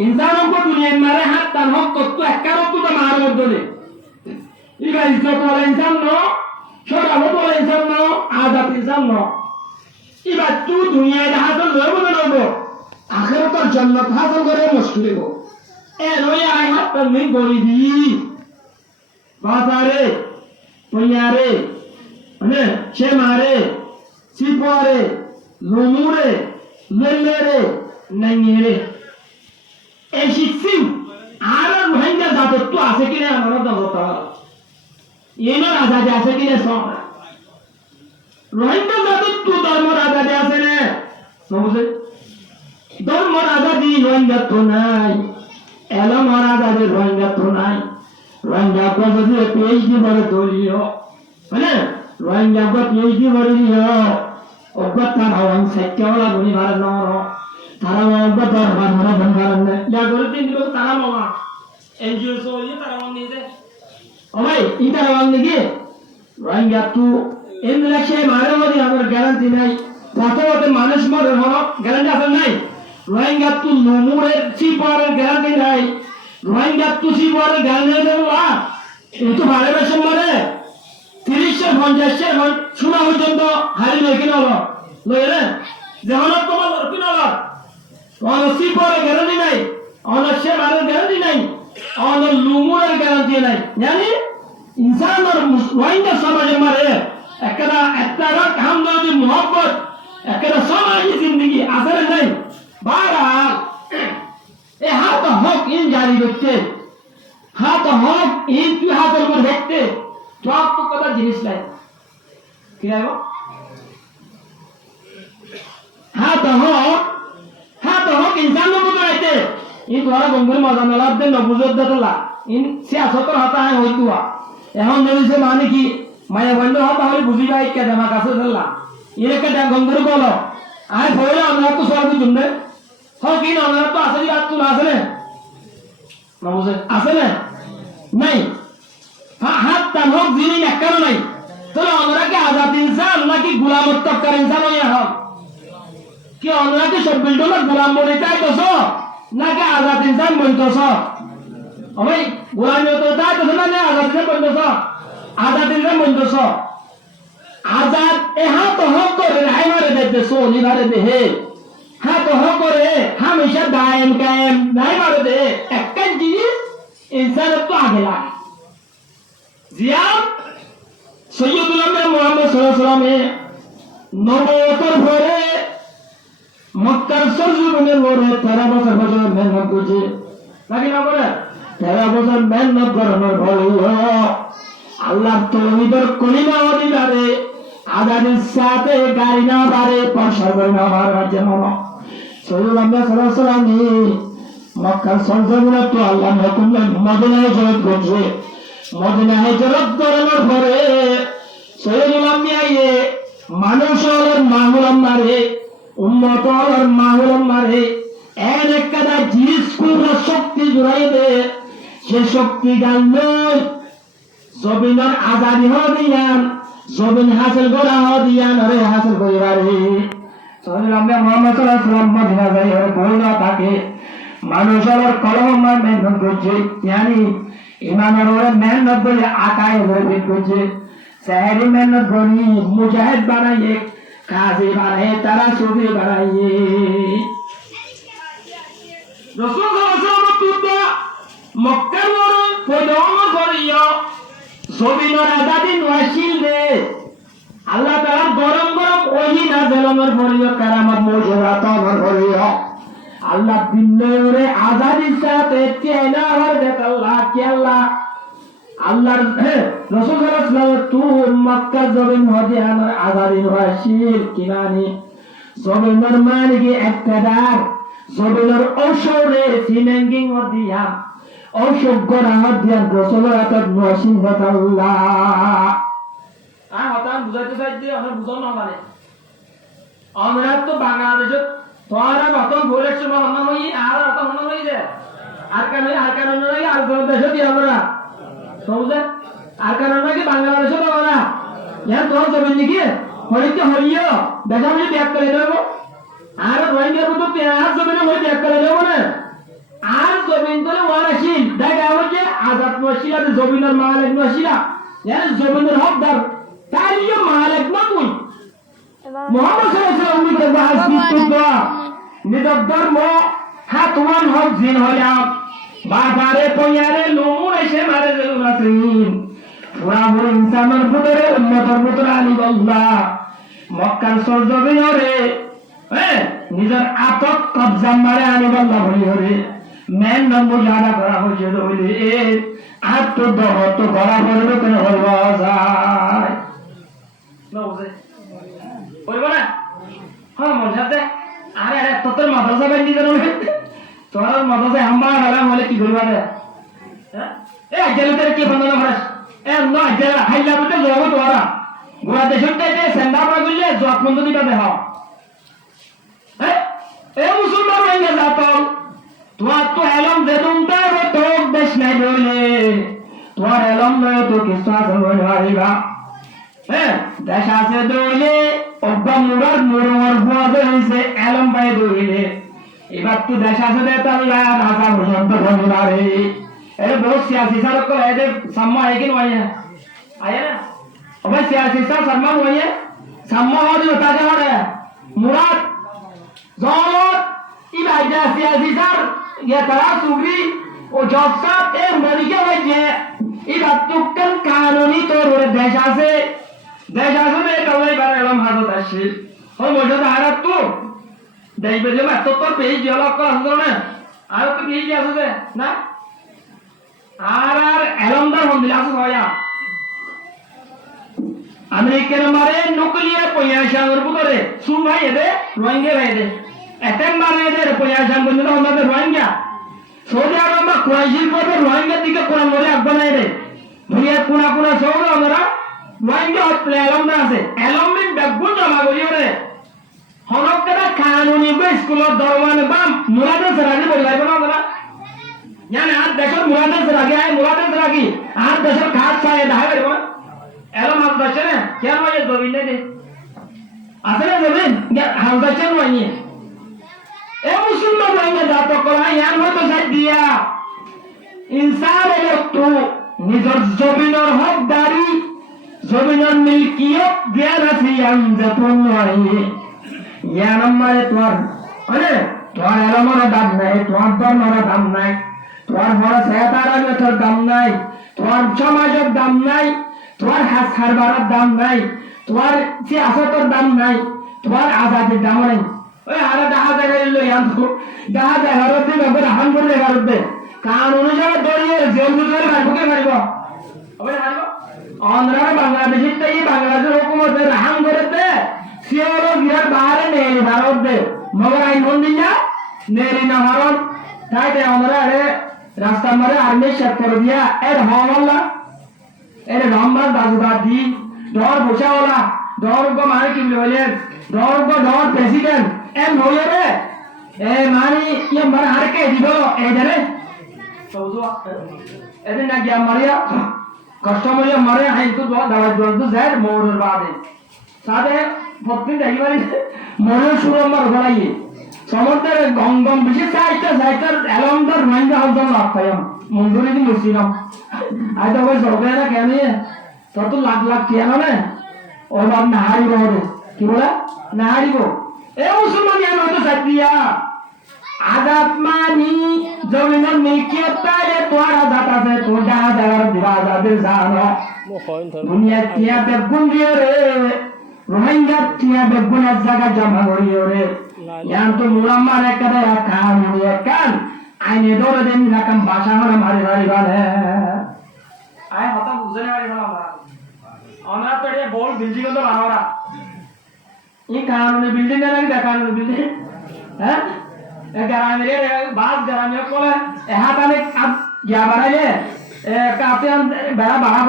ইনসান को दुनिया मारे हाथ तान हो तो एक करो तो मारो बदले इबा इज्जत वाला इंसान नो छोटा वाला इंसान नो आजाद इंसान नो इबा तू दुनिया दा हासिल होबो ना नो आखिरत जन्नत हासिल करे मुश्किल हो ए रोया आय हाथ नहीं गोली दी बाजारे पयारे अने छेमारे सिपारे लुमुरे लेलेरे नंगेरे ऐसी सिम आरा रोहिंग्या जातो तो आसे की नहीं हमारा तो होता ये ना राजा जैसे की नहीं सौ रोहिंग्या जातो तू धर्म राजा जैसे ने समझे धर्म राजा दी रोहिंग्या तो नहीं एलम राजा दी रोहिंग्या तो नहीं रोहिंग्या को जैसे पीएचडी बड़े तो लियो है ना रोहिंग्या को पीएचडी बड़े लियो ඔබත් තරවන් සැකවල ගුණි වරනවරෝ තරව ඔබ දරවන් මන බංගරන්න යා ගොල්තින් දිලෝ තරමවා එන්ජිଓ සෝලිය තරවන් නේද ඔමයි ඊ තරවන් නෙගේ රංගා තු එන්ලෂේ මාරවදී අමර ගැරන්ටි නයි තතවත මානස් මර හොන ගැරන්ටි අප නයි රංගා තු නොමුරේ සිපාර ගැරන්ටි නයි රංගා තු සිපාර ගැරන්ටි දෙවා এতো ভালোবাসা মানে 30-50 শোনা পর্যন্ত হারি লেখি নল লইলে যেমন তোমার লড়কি নল অনসি পরে গ্যারান্টি নাই অনসে মারের গ্যারান্টি নাই অন লুমুরের গ্যারান্টি নাই জানি ইনসান আর রোহিঙ্গা সমাজে মারে একটা হামদর্দি মোহব্বত একটা সমাজী জিন্দগি আসলে নাই বারবার এ হাত হক ইন জারি করতে হাত হক ইন তুই হাতের উপর দেখতে সব তো কথা জিনিস নাই কি আইব হাত হক ইনসান নো বুঝাইতে ই তোরা বঙ্গুর মজা নলাদ দে নবুজত দতলা ইন সিয়াসতর হতা হয় হইতুয়া এখন নইছে মানে কি মায়া বন্ধ হতা হই বুঝিবা ইকা জামা কাছে দল্লা ইরেকে দা গঙ্গুর বলো আই ফয়লা আমরা তো সব বুঝুনে হক ইন আমরা তো আসলে বাত তো আসলে নবুজে আসলে নাই হাত তান হোক যিনি নেকারো নাই তাহলে আমরা কি আজাদ ইনসান নাকি গোলামত্বকার ইনসান হইয়া হক কি আমরা কি সব বিল্ডনা গোলাম বনে তাই তো নাকি আজাদ ইনসান বনতছ আমি গোলাম তো তাই তো না আজাদ ইনসান বনতছ আজাদ ইনসান বনতছ আজাদ এ হাত হক করে রাই মারে দেতে সোনি মারে দে হে হাত হক করে হামেশা দায়েম কায়েম নাই মারে দে একটা জিনিস ইনসান তো আগে লাগে জিয়াদ সৈয়দুল আম্বিয়া মুহাম্মদ সাল্লাল্লাহু আলাইহি ওয়াসাল্লামে নবুয়তের পরে মক্কার সরজমিনের পরে 13 বছর পর্যন্ত মেহনত করেছে নাকি না বলে 13 বছর মেহনত করানোর ফলে আল্লাহ তাওহীদের কলিমা অধিকারে আজাদের সাথে গাড়ি না পারে প্রসার করে না পারার জন্য সৈয়দুল আম্বিয়া সাল্লাল্লাহু আলাইহি ওয়াসাল্লাম মক্কার সরজমিনে তো আল্লাহ হুকুমে মদিনায় হিজরত করেছে মদিনা হিজরত করার পরে সৈয়দুল আম্বিয়া মানুষের মাহুলাম মারে উম্মতের মাহুলাম মারে এর একটা জিনিস পুরো শক্তি জুড়াই দে সে শক্তি গান জমিনের আজাদি হদিয়ান জমিন হাসিল করা হদিয়ান আরে হাসিল করিবারে সৈয়দুল আম্বিয়া মুহাম্মদ সাল্লাল্লাহু আলাইহি ওয়াসাল্লাম মদিনা যাই আর বইলা থাকে মানুষের কলম মেহনত করছে यानी ইমানের ওরে মেহনত করে আকায় ধরে করছে শহরে মেহনত করি মুজাহিদ বানাইয়ে কাজী বানাইয়ে তারা সুফি বানাইয়ে রাসূল সাল্লাল্লাহু আলাইহি ওয়াসাল্লাম মক্কার ওরে ফয়দান করিয়া জমিনের আজাদি ওয়াসিল দে আল্লাহ তাআলা গরম গরম ওহি নাযিলের পরিও কারামত মুজিজাত আমার করিয়া আল্লাহ দিনের আজাদির সাথে চেনা হওয়ার দেখা আল্লাহ কি আল্লাহর রাসূল সাল্লাল্লাহু আলাইহি ওয়াসাল্লাম তু মক্কা জমিন হদিয়ান আজাদির ওয়াসিল কিনানি জমিনের মালিক একদার জমিনের ঔষধে সিমেঙ্গিং হদিয়া ঔষধ গড়া হদিয়ান রাসূলের হাতে ওয়াসিল আল্লাহ হতান বুঝাইতে চাই দিয়ে আমরা বুঝাও না মানে আমরা তো বাংলাদেশে তোরা নতুন বলেছ মনে হই আর অত মনে হই যে আর কারণ নয় আর কোন দেশে দি আমরা সমঝে আর কারণ নাকি বাংলাদেশে তো না ইয়ার তোর জমিন নাকি হইতে হইও দেখা আমি ব্যাক করে দেব আর রোহিঙ্গা তো আর জমিনে হই ব্যাক করে দেব না আর জমিন তলে ওয়ারাসিন দেখা হচ্ছে আজাদ নশিলা জমিনের মালিক নশিলা يعني জমিনের হকদার তাই নিয়ে মালিক না তুই মোহাম্মদ সাল্লাল্লাহু আলাইহি ওয়াসাল্লাম নিজের ধর্ম হাতওয়ান হক জিন হইয়া বাজারে পয়ারে লোমুর এসে মারে জেলুনাসিন পুরা পুরো ইনসানের ভিতরে উম্মতের ভিতরে আলী আল্লাহ মক্কার সরজমিনে হ্যাঁ নিজের আতক কবজা মারে আলী আল্লাহ হইরে মেন নম্বর জানা করা হয়েছে হইলে এ আত্মদহ তো করা করবে কেন হইব যায় হইব না হ্যাঁ মনে সাথে আরে আরে তোর মাদ্রাসা বেন্দি দেন তোর মাদ্রাসা হাম্বার হারাম হলে কি করবা রে হ্যাঁ এ আজেলতে কি বানানো ফরাস এ না আজেল হাইলা বলতে জগৎ তোরা গোয়া দেশতে যে সেন্ডা পা গলে জক বন্ধ দিবা দেহ হ্যাঁ এ মুসলমান হয়ে গেল তোমার তো এলম দেদুমটা রে তো দেশ নাই বলে তোমার এলম নয় তো কিছু আছে বলে হারিবা হ্যাঁ দেশ আছে দইলে অব্বা মুরার মুরমর বুয়াদে হইছে এলম পাই দইলে এবার তো দেশ আছে দে তাহলে রাজা পর্যন্ত ধরে এ বহুত সিয়াসি সারক কো এদে সম্মা है कि नहीं है आया ना अब सियासी सा सम्मान हुई है सम्मा हो जो बता दे और मुराद जोर इबादा सियासी सर ये करा सुगरी ओ जॉब सा ए मरी के वजह इबाद तुकन कानूनी तौर पर देशा से में कवई बार एलम हाजत आशिल और मौजूद हालत तो देश में मैं तो पेज जला कर हंसो ना आयो तो पेज जैसे से ना আর এলমদার হন্দিলাস হয়া আমেরিকার মারে নকলিয়া পয়াশাঙ্গর পুতরে সুন ভাই এদে রোহিঙ্গা ভাই এদে এতেম মারে এদে পয়াশাং বন্ধু আমাদের রোহিঙ্গা সৌদি আরব মা কুরাইশির পরে রোহিঙ্গা দিকে কোরআন বলে আব্বা নাই রে দুনিয়া কোনা কোনা সৌদি আমরা রোহিঙ্গা হচ্ছে এলমদা আছে এলমিন বেগুন জমা করি রে হনকটা কানুনি বে স্কুলের দরমান বাম মুরাদে সরাজি বলাই বলা আমরা यानी आज देशर मुरादे से आगे आए मुरादे से आगे आज देशर खास साये धागे रे एलो हम दशे ने क्या हो ये जमीन ने असले जमीन क्या हम दशे नहीं ए मुसलमान नहीं जातो कोला यार हो तो सही दिया इंसान है तो निजर जमीनर हकदारी जमीनर मिल्कियत दिया नहीं हम जतन नहीं यार हमारे तोर अरे तोर एलो मोरा दाम नहीं तोर दर मोरा दाम नहीं তোমার বড় সেতারার তোর দাম নাই তোমার সমাজের দাম নাই তোমার হাস হারবারের দাম নাই তোমার যে আসতর দাম নাই তোমার আজাদের দাম নাই ওই হারা দেখা যায় গেল ইয়ান্তু দেখা যায় হরতে নগর হান করে হরতে কান অনুযায়ী দড়িয়ে জেল জেল মারবকে মারব ওই মারব অন্ধ্র বাংলাদেশের তাই বাংলাদেশের হুকুমতের হান করতে সিওর বিরাট বাইরে নেই ভারতে মগর আইন বন্দিয়া নেরি না ভারত তাই আমরা আরে রাস্তা মারে আর্মি শেষ করে দিয়া এর হওয়ালা এর রম্বার দাদুদাদি ডর বসাওয়ালা ডর গো মানে কি বলে ডর গো ডর প্রেসিডেন্ট এম হইলে রে এ মানি ইয়ে মার হারকে দিব এই জানে সৌজো এদিন না গিয়া মারিয়া কাস্টমারিয়া মারে হাই তো দাওয়া জলদি যায় মোরের বাদে সাদে ভক্তি দেখিবারি মোরের সুরম্বার গলাইয়ে সমুদ্রের গঙ্গম বিশেষ সাইটার এলমদার রোহিঙ্গা হলদম লাভ পাইম মন্দুরি দি মুসিলাম আইতো ওই সরকার না কেন তত লাখ লাখ কেন না ওর বাপ না হারিব কি বলে না হারিব এ মুসলমান ইয়ান হয়তো সাদিয়া আজাদ মানি জমিনের মিলকিয়ত তাইলে তোর আজাদ আছে তোর জানা জায়গার দিবা আজাদের জানো দুনিয়া টিয়া বেগুন দিয়ে রে রোহিঙ্গা টিয়া বেগুনের জায়গা জমা করিও রে yang tu mula mana kada akan ya kan aine dor den rakam bahasa hara mari mari bale ay hata bujhane mari bala amra amra to ye bol building to banora ye kanune building na lagi kanune building ha e garame re baat garame ko e hatane ab ya barale e kaate bada bada